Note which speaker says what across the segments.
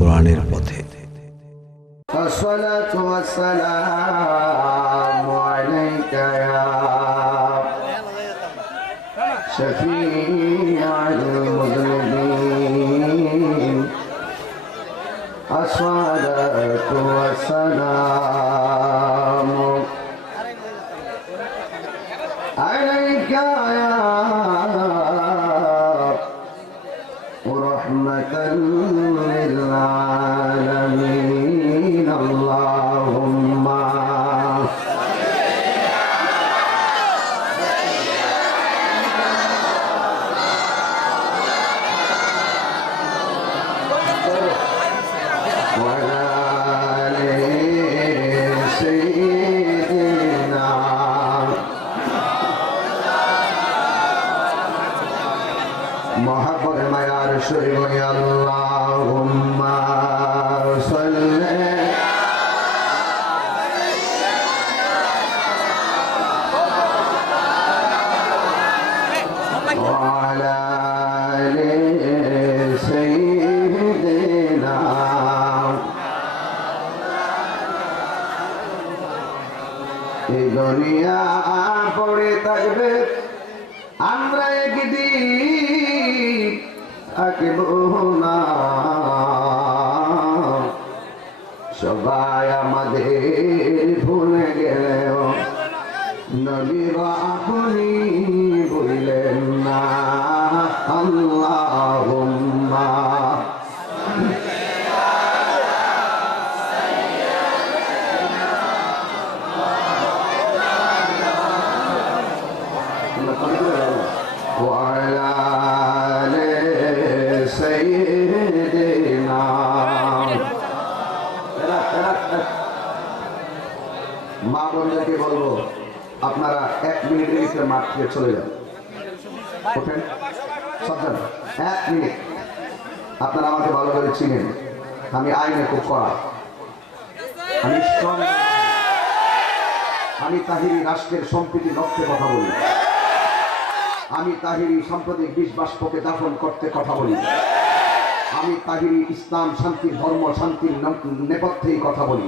Speaker 1: কোরআনের পথে
Speaker 2: الصلاة والسلام عليك يا মায়ার শরীর আল্লাহুম্মা সাল্লি وعلى آل سيدنا এই দুনিয়া পড়ে থাকবে আমরা একদিন থাকব না সবাই আমাদের ভুলে গেলেও নবী আপনি ভুলেন না। চলে যান সজ্জন এক মিনিট। আপনারা আমাকে ভালো করে চিনেন। আমি আইনে খুব কড়া। আমি। আমি তাহিরি রাষ্ট্রের সম্প্রীতি লক্ষ্যে কথা বলি। আমি তাহিরি সাম্প্রতিক বিষ বাষ্পকে দাফন করতে কথা বলি। আমি তাহিরি ইসলাম শান্তির ধর্ম, শান্তির নেপথ্যেই কথা বলি।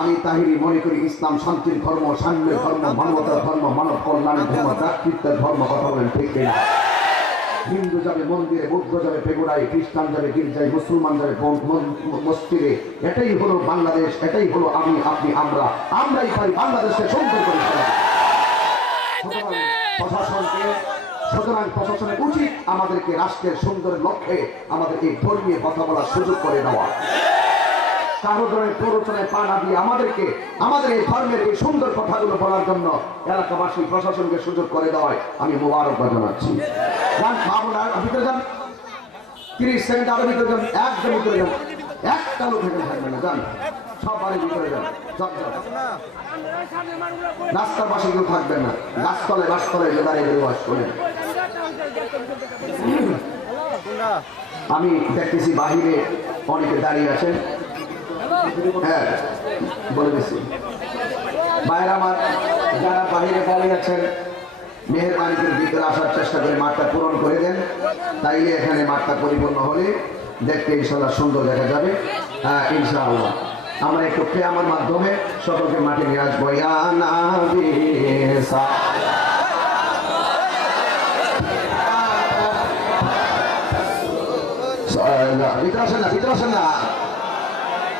Speaker 2: আমি তাহিরি মনে করি ইসলাম শান্তির ধর্ম, সাম্যের ধর্ম, মানবতার ধর্ম, মানব কল্যাণের ধর্ম দাতৃত্বের ধর্ম, কথা বলেন ঠিক কিনা? হিন্দু যাবে মন্দিরে, বৌদ্ধ যাবে পেগুড়ায় খ্রিস্টান যাবে গির্জায়, মুসলমান যাবে মসজিদে। এটাই হলো বাংলাদেশ, এটাই হলো আমি, আপনি, আমরা। আমরাই পারি বাংলাদেশকে সুন্দর করে প্রশাসনকে, সুতরাং প্রশাসনের উচিত আমাদেরকে রাষ্ট্রের সুন্দর লক্ষ্যে আমাদের এই ধর্মীয় কথা বলার সুযোগ করে দেওয়া। ধরনের প্ররোচনায় পা না দিয়ে আমাদেরকে, আমাদের এই ধর্মের এই সুন্দর কথাগুলো বলার জন্য এলাকাবাসী, প্রশাসনকে সুযোগ করে দেওয়ায় আমি মোবারকবাদ জানাচ্ছি থাকবে না সব কেউ না। দাঁড়িয়ে শোনেন। আমি দেখতেছি বাহিরে অনেকে দাঁড়িয়ে আছেন। হ্যাঁ বলে দিচ্ছি বাইরে যারা বাহিরে দাঁড়িয়ে আছেন মেহরবানি ভিতরে আসার চেষ্টা করে মাঠটা পূরণ করে দেন তাইলে এখানে মাঠটা পরিপূর্ণ হলে দেখতে ইনশাল্লাহ সুন্দর দেখা যাবে হ্যাঁ ইনশাআল্লাহ আমরা একটু প্রেমের মাধ্যমে সকলকে মাঠে নিয়ে আসব ইয়া ভিতরে আসেন না ভিতরে আসেন না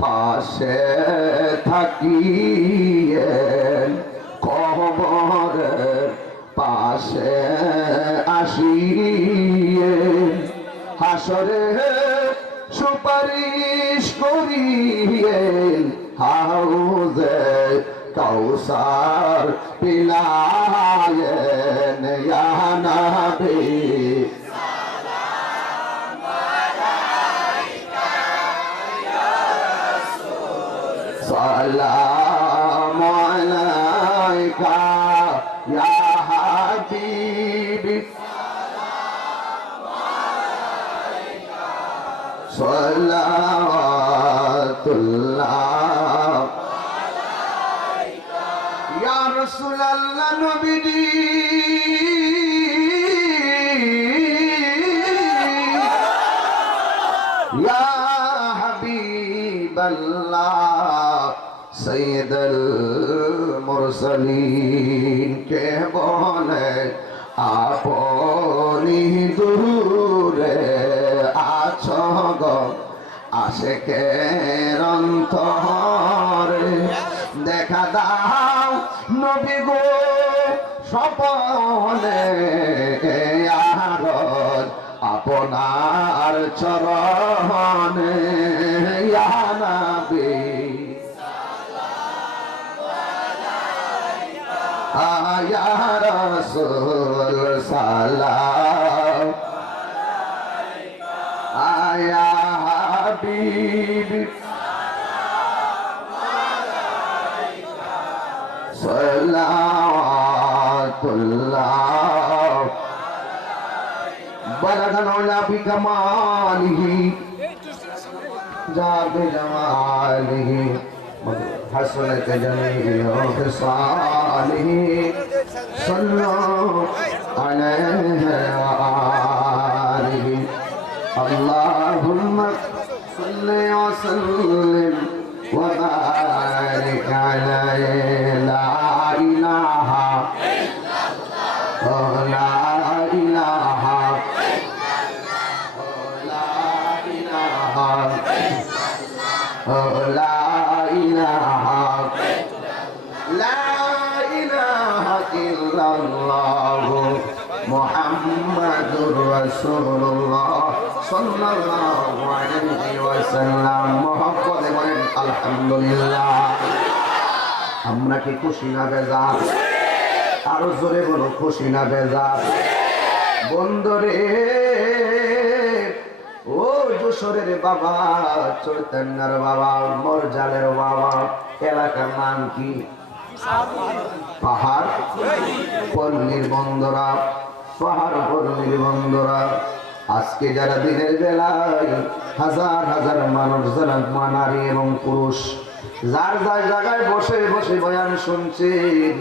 Speaker 2: পাশে থাকিয়ে কবরের পাশে আসিয়ে হাসরে সুপারিশ করিয়ে হাউজে السلام عليك يا حبيبي صلوات الله عليك يا رسول الله نبي يا حبيب الله সৈয়দুল মুরসালিন কে বলে, আপনি দূরে আছো গো, আশেকের অন্তরে। দেখা দাও নবী গো স্বপনে আরদ আপনার চরণে। ইয়া রসুল সালাম আয়া হাবিব সালাতুল্লাহ بلغنا ولا بكماله جاء بجماله حسنت جميع خصاله صلوا عليه وآله اللهم صل وسلم وبارك عليه সাল্লাল্লাহু আলাইহি ওয়াসাল্লাম মহব্বতে বলেন আমরা কি খুশি না বেজা আরও জোরে বলো, খুশি না বেজা বন্দরে ও যশোরের বাবা, চৈতন্যর বাবা, মরজালের বাবা, এলাকার নাম কি? পাহাড়? পল্লীর বন্দরা পাহাড় পল্লীর বন্দরা আজকে যারা দিনের বেলায় হাজার হাজার মানুষ যারা মা নারী এবং পুরুষ, যার যার জায়গায় বসে বসে বয়ান শুনছেন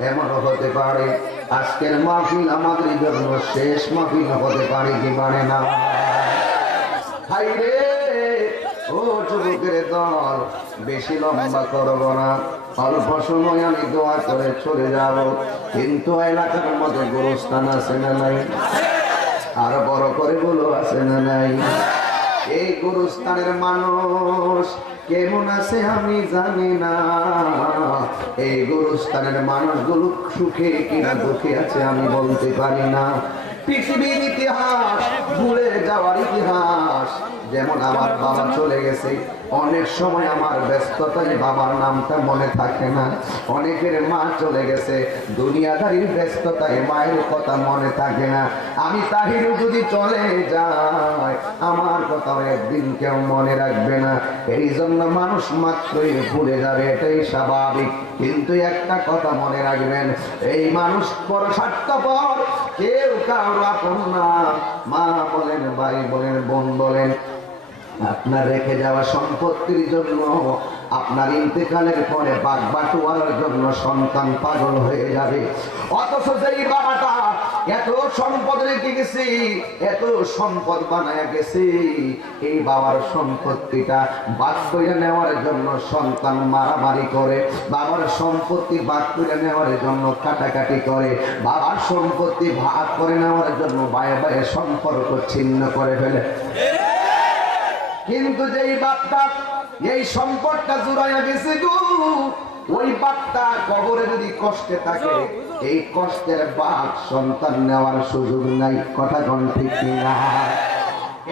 Speaker 2: এমনও হতে পারে আজকের মাহফিল আমাদের জন্য শেষ মাহফিল হতে পারে কি পারে না? না। আমি দোয়া করে চলে যাব। কিন্তু এলাকার মধ্যে গোরস্থান আছে না নাই? আর বড় করে বলো, আছে না নাই? এই গুরুস্থানের মানুষ কেমন আছে আমি জানি না। এই গুরুস্থানের মানুষগুলো সুখে কিনা দুঃখে আছে আমি বলতে পারি না। পৃথিবীর ইতিহাস ভুলে যাওয়ার ইতিহাস, যেমন আমার বাবা চলে গেছে অনেক সময় আমার ব্যস্ততায় বাবার নামটা মনে থাকে না। অনেকের মা চলে গেছে, দুনিয়াদারির ব্যস্ততায় মায়ের কথা মনে থাকে না। আমি তাহিরও যদি চলে যায়, আমার কথা একদিন কেউ মনে রাখবে না। এই জন্য মানুষ মাত্রই ভুলে যাবে, এটাই স্বাভাবিক। কিন্তু একটা কথা মনে রাখবেন, এই মানুষ পর স্বার্থপর কেউ কারও আপন না। মা বলেন, ভাই বলেন, বোন বলেন আপনার রেখে যাওয়া সম্পত্তির জন্য, আপনার ইন্তেকালের পরে বাঘ বাটুয়ার জন্য সন্তান পাগল হয়ে যাবে। অথচ যেই বাবাটা এত সম্পদ রেখে গেছে, এত সম্পদ বানায় গেছে, এই বাবার সম্পত্তিটা বাদ করে নেওয়ার জন্য সন্তান মারামারি করে, বাবার সম্পত্তি বাদ করে নেওয়ার জন্য কাটাকাটি করে, বাবার সম্পত্তি ভাগ করে নেওয়ার জন্য বায়ে বায়ে সম্পর্ক ছিন্ন করে ফেলে। কিন্তু যেই বাপটা এই সম্পদটা জুড়াইয়া গেছে গো, ওই বাপটা কবরে যদি কষ্টে থাকে, এই কষ্টের বাপ সন্তান নেওয়ার সুযোগ নাই, কথা কোন ঠিক না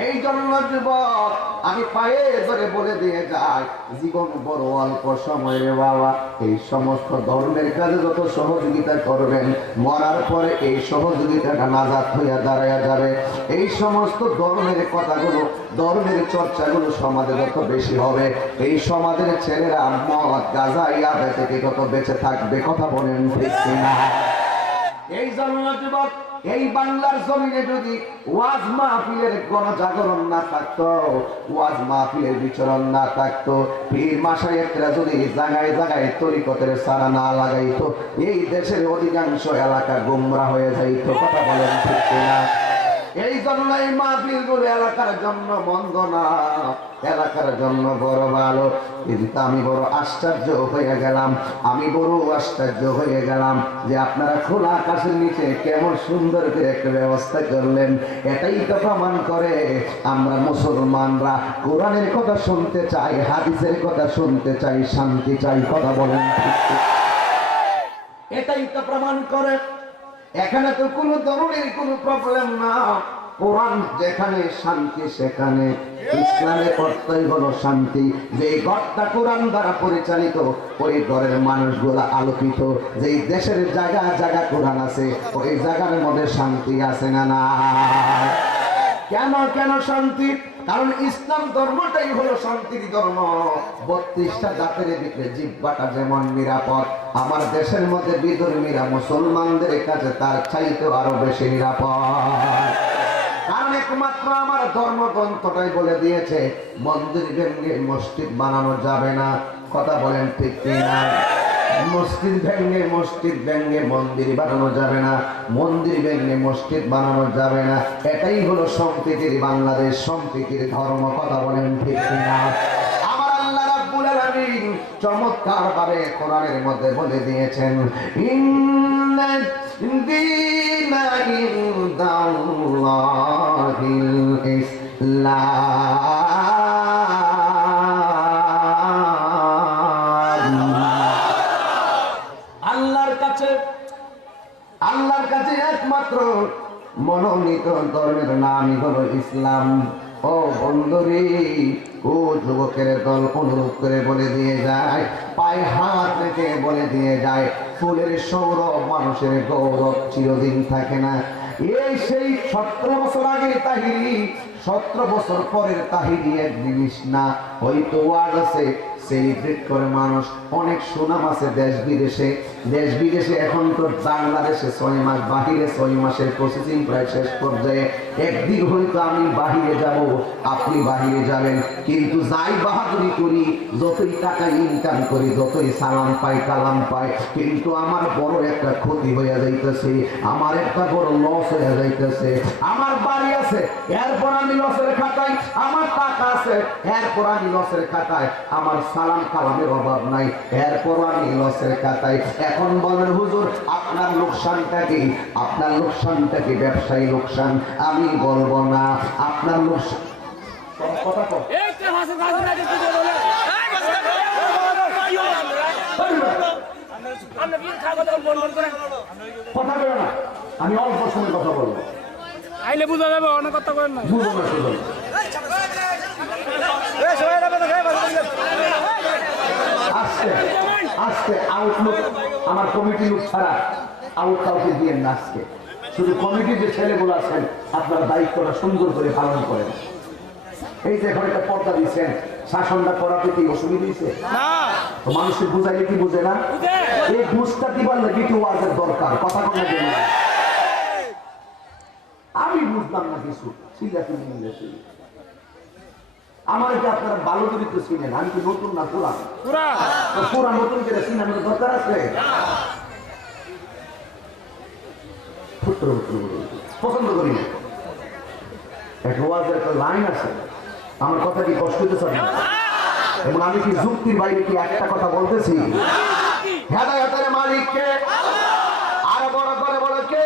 Speaker 2: এই জন্য যুবক, আমি পায়ে ধরে বলে দিয়ে যাই। জীবন বড় অল্প সময় রে বাবা, এই সমস্ত ধর্মের কাজে যত সহযোগিতা করবেন, মরার পরে এই সহযোগিতাটা নাজাত হইয়া দাঁড়াইয়া যাবে। এই সমস্ত ধর্মের কথাগুলো, ধর্মের চর্চাগুলো সমাজে যত বেশি হবে, এই সমাজের ছেলেরা মদ, গাজা, ইয়াবে থেকে কত বেঁচে থাকবে, কথা বলেন ঠিক এই জন্য যুবক এই বাংলার জমিনে যদি ওয়াজ মাহফিলের কোন জাগরণ না থাকতো, ওয়াজ মাহফিলের বিচরণ না থাকতো, পীর মাসায়েকরা যদি জায়গায় জায়গায় তরিকতের সারা না লাগাইতো, এই দেশের অধিকাংশ এলাকা গোমরা হয়ে যাইতো। কথা বলেন ঠিক কিনা? এই জন্য এই মাহফিলগুলো এলাকার জন্য মন্দ না। এলাকার জন্য বড় ভালো। কিন্তু আমি বড় আশ্চর্য হয়ে গেলাম। আমি বড় আশ্চর্য হয়ে গেলাম যে আপনারা খোলা আকাশের নিচে কেমন সুন্দর করে একটা ব্যবস্থা করলেন। এটাই তো প্রমাণ করে আমরা মুসলমানরা কোরআনের কথা শুনতে চাই, হাদিসের কথা শুনতে চাই, শান্তি চাই, কথা বলেন। এটাই তো প্রমাণ করে এখানে তো কোনো ধরনের কোনো প্রবলেম না। কোরআন যেখানে শান্তি, সেখানে ইসলামের অর্থই হলো শান্তি। যে ঘরটা কোরআন দ্বারা পরিচালিত, ওই ঘরের মানুষগুলা আলোকিত। যে দেশের জায়গা জায়গা কোরআন আছে, ওই জায়গার মধ্যে শান্তি আছে না না কেন কেন শান্তি? কারণ ইসলাম ধর্মটাই হলো শান্তির ধর্ম। বত্রিশটা জাতের ভিতরে জিব্বাটা যেমন নিরাপদ আমার দেশের মধ্যে বিধর্মীরা মুসলমানদের কাছে তার চাইতে আরও বেশি নিরাপদ। কারণ একমাত্র আমার ধর্মগ্রন্থটাই বলে দিয়েছে, মন্দির ভেঙ্গে মসজিদ বানানো যাবে না। কথা বলেন ঠিক কিনা? মসজিদ ভেঙ্গে মসজিদ ভেঙে মন্দির বানানো যাবে না। মন্দির ভেঙে, মসজিদ বানানো যাবে না। এটাই হলো সম্প্রীতির বাংলাদেশ, সম্প্রীতির ধর্ম। কথা বলেন ঠিক কিনা আমার আল্লাহ রাব্বুল আলামিন চমৎকার ভাবে কোরআনের মধ্যে বলে দিয়েছেন আল্লাহর কাছে আল্লাহর কাছে একমাত্র মনোনীত ধর্মের নামই হলো ইসলাম। ও বন্ধুরে ও যুবকের দল অনুরোধ করে বলে দিয়ে যায়, পায়ে হাত রেখে বলে দিয়ে যায়, ফুলের সৌরভ মানুষের গৌরব চিরদিন থাকে না। এই সেই সতেরো বছর আগের তাহিরি, সতেরো বছর পরের তাহিরি এক জিনিস না, হয়তো ওয়াজ আছে সেলিব্রেট করে মানুষ। অনেক সুনাম আছে দেশ বিদেশে। দেশ বিদেশে এখন তো বাংলাদেশে ছয় মাস, বাহিরে ছয় মাসের প্রসেসিং প্রায় শেষ পর্যায়ে। একদিন হয়তো আমি বাহিরে যাব, আপনি বাহিরে যাবেন। কিন্তু যাই বাহাদুরি করি, যতই টাকা ইনকাম করি, যতই সালাম পাই, কালাম পাই, কিন্তু আমার বড় একটা ক্ষতি হয়ে যাইতেছে, আমার একটা বড় লস হয়ে যাইতেছে। আমার বাড়ি আছে এরপর আমি লসের খাতায় আমার টাকা আছে এরপর আমি লসের খাতায় আমার সালাম কালামের অভাব নাই এরপর আমি লসের খাতায়। এখন বলেন হুজুর আপনার লোকসানটা কি? আপনার লোকসানটা কি ব্যবসায়ী লোকসান? আমি বলব না আপনার লোকসান কথা
Speaker 1: কথা বলো
Speaker 2: না আমি অল্প সময় কথা বলব।
Speaker 1: আইলে বুঝা যাবে অনেক কথা করেন না।
Speaker 2: আজকে আজকে আউটলুক আমার কমিটি লোক ছাড়া আউট কাউকে দিয়ে না আজকে। শুধু কমিটির যে ছেলেগুলো আছেন আপনার দায়িত্বটা সুন্দর করে পালন করেন। এই যে এখন একটা পর্দা দিচ্ছেন শাসনটা করাতে কি অসুবিধা হয়েছে? তো মানুষকে বুঝাইলে কি বুঝে না? এই বুঝটা কি বললে কি ওয়াজের দরকার? কথা আমি বুঝলাম না কিছু ইংলিশে আমার কি আপনারা ভালো করে তো চিনেন আমি নতুন না
Speaker 1: পুরা।
Speaker 2: নতুন করে দরকার আছে। পছন্দ করি না। একটা ওয়াজের একটা লাইন আছে আমার কথা কি কষ্ট হইতেছে আপনার? এবং আমি কি যুক্তির বাইরে কি একটা কথা বলতেছি? হেদায়তের মালিককে আরও বড় করে বলো কে?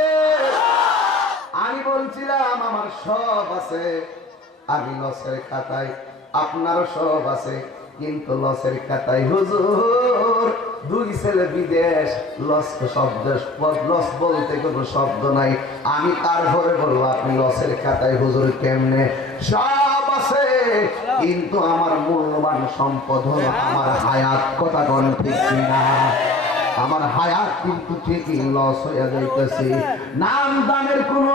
Speaker 2: আমি বলছিলাম, আমার সব আছে। আমি লসের খাতায়, আপনারও সব আছে, কিন্তু লসের খাতায়, হুজুর, দুই ছেলে বিদেশ, লস শব্দ, লস বলতে কোনো শব্দ নাই। আমি তার ঘরে বলব, আপনি লসের খাতায়, হুজুর, কেমনে? সব আছে, কিন্তু আমার মূল্যবান সম্পদ হলো আমার হায়াত। কথা কোন ঠিক কিনা? আমার হায়াত কিন্তু ঠিকই লস হয়ে যাইতেছে। নাম দামের কোনো